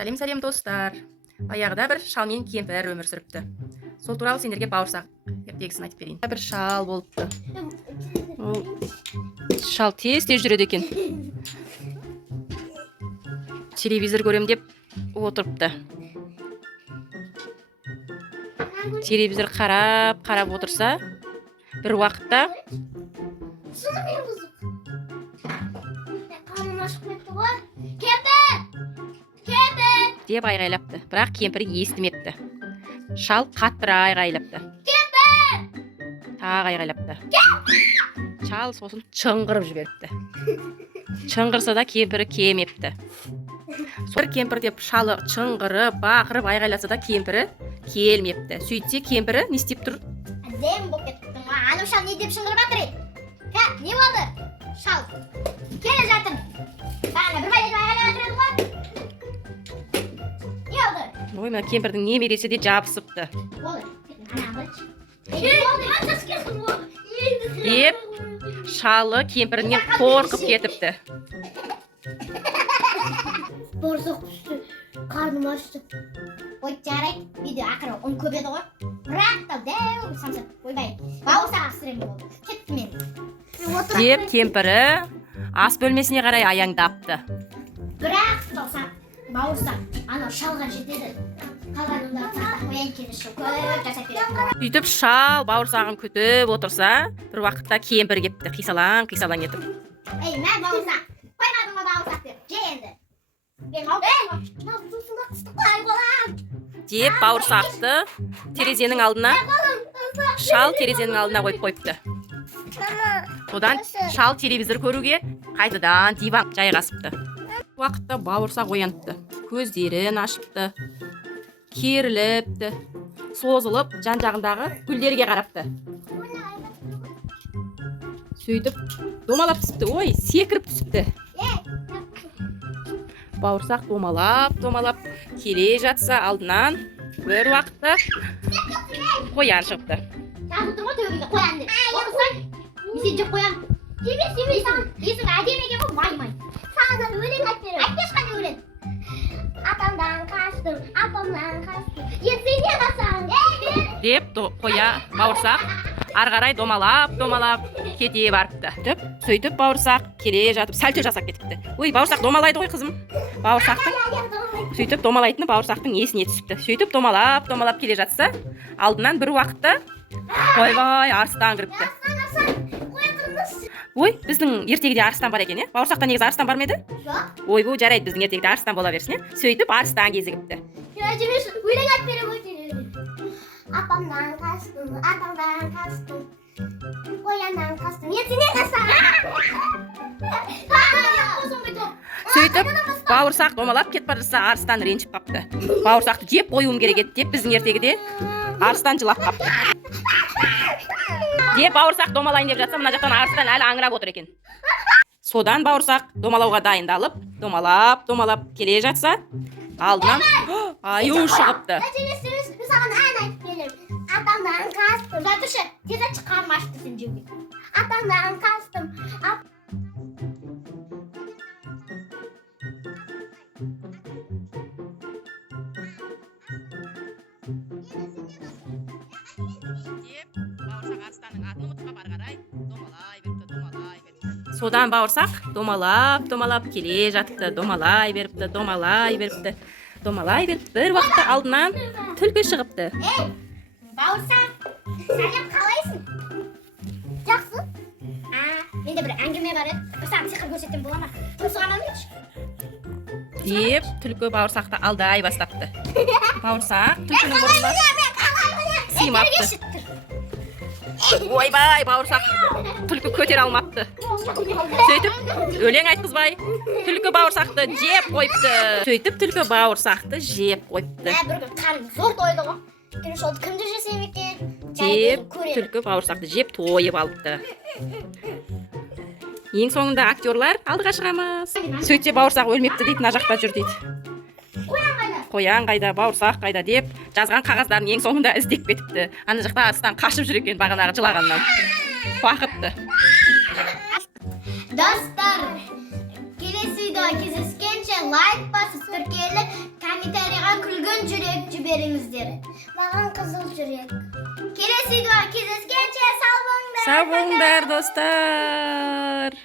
Сәлем достар. Баяғыда бір шал мен кемпір өмір сүріпті. Сол туралы сендерге бауырсақ ертегісін айтып берейін. Бір шал болыпты. Ол шал тез жүреді екен. Телевизор көрем деп отырыпты. Телевизор қарап отырса, бір уақытта деп айғайлапты. Бірақ кемпір естімепті. Шал қаттырақ айғайлапты. Тағы айғайлапты. Шал сосын чыңғырып жіберіпті. Чыңғырса да кемпірі келмепті. Бір кемпір деп шалы чыңғырып, бақырып айғайласа да кемпірі келмепті. Сөйтсе кемпірі не істеп тұр? Әдем болып кеттің. Анау шал не деп шыңғырып жатыр? Не болды? Шал келе жатыр. Бана бір байлап айғайлап жатыр ғой. Не болды? Ой, мына кемпірдің немересі де жабысыпты. Деп шалы кемпірінен қорқып кетіпті. Борсақ түсті, қарным ашты. Ой, жарайды, үйде ақыры ұн көп еді ғой. Бірақ та дәу самсап, ойбай, бауырсақ асырайын болды. Кетті мен. Деп кемпірі ас бөлмесіне қарай аяңдапты. Бірақ бауырсақ анау шалға жетеді. Қалғанында сақтап қояйын келесі жыл көп жасап береді. Сөйтіп шал бауырсағын күтіп отырса, бір уақытта кемпір кепті, қисалаң етіп. Ей, мә бауырсақ, қоймадың ба бауырсақ деп, же енді. Деп бауырсақты терезенің алдына, шал терезенің алдына қойып қойыпты. Одан шал телевизор көруге қайтадан диван жайғасыпты. Уақытта бауырсақ ояныпты, көздерін ашыпты, керіліпті, созылып жан-жағындағы гүлдерге қарапты. Сөйтіп домалап түсіпті, ой, секіріп түсіпті. Бауырсақ домалап келе жатса алдынан бір уақытта қоян шығыпты. Жазып тұр ғой төбеге қоян деп. Бауырсақ, несен жоқ қоян. Жемей саған. Есің әдемі екен ғой, май. Саған өлең айтып беремін. Айтпеш қандай өлең. Атамдан қаштым, апамнан қаштым. Ертең не қасаң? Деп қоян бауырсақ ары қарай домалап кете барыпты. Сөйтіп бауырсақ келе жатып сәлтө жасап кетіпті. Ой, бауырсақ домалайды ғой қызым. Бауырсақтың сөйтіп домалайтыны бауырсақтың есіне түсіпті. Сөйтіп домалап келе жатса, алдынан бір уақытта ойбай арыстан кіріпті. Ой, біздің ертегіде арыстан бар екен, бауырсақта негізі арыстан бар ма еді? Жоқ. Ой, бұл жарайды, біздің ертегіде арыстан бола берсін, сөйтіп арыстан кезігіпті. Өлең айтып беремін. Апамнан қаштым, атамдан қаштым, қояннан қаштым, ертең не қасаң? Сөйтіп бауырсақ домалап кетіп бара жатса, арыстан ренжіп қапты. Бауырсақты жеп қоюым керек еді деп біздің ертегіде арыстан жылап қапты. Деп бауырсақ домалайын деп жатса, мына жақтан арыстан әлі аңырап отыр екен. Содан бауырсақ домалауға дайындалып, домалап келе жатса, алдынан аю шығыпты. Саған ән айтып беремін. Атамнан қастым. Жатыршы, тез ач қарным ашты сен жеуге. Атамнан қастым. Содан бауырсақ домалап келе жатты, домалай беріпті. Бір уақытта алдынан түлкі шығыпты. Ей, бауырсақ, сәлем, қалайсың? Жақсы? Менде бір әңгіме бар еді. Бір саған сиқыр көрсетем бола ма? Соған алмайыншы? Деп түлкі бауырсақты алдай бастапты. Бауырсақ түлкінің орнына сыймапты. Ойбай, бауырсақ түлкі көтер алмапты. Сөйтіп өлең айтқызбай түлкі бауырсақты жеп қойыпты. Бір күн қарым зор тойды ғой. Сол кімді жесем екен? Деп түлкі бауырсақты жеп тойып алыпты. Ең соңында актерлар алдыға шығамыз. Сөйтсе бауырсақ өлмепті дейді, мына жақта жүр дейді. Қоян қайда, бауырсақ қайда деп жазған қағаздарын ең соңында іздеп кетіпті. Ана жақта арыстан қашып жүр екен бағанағы жылағаннан. Бақытты. Достар, келесі видеоға кездескенше лайк басып, тіркеліп, беріңіздер. Маған қызыл жүрек. Келесі видеоға кездескенше сау болыңдар. Sağ olun dostlar.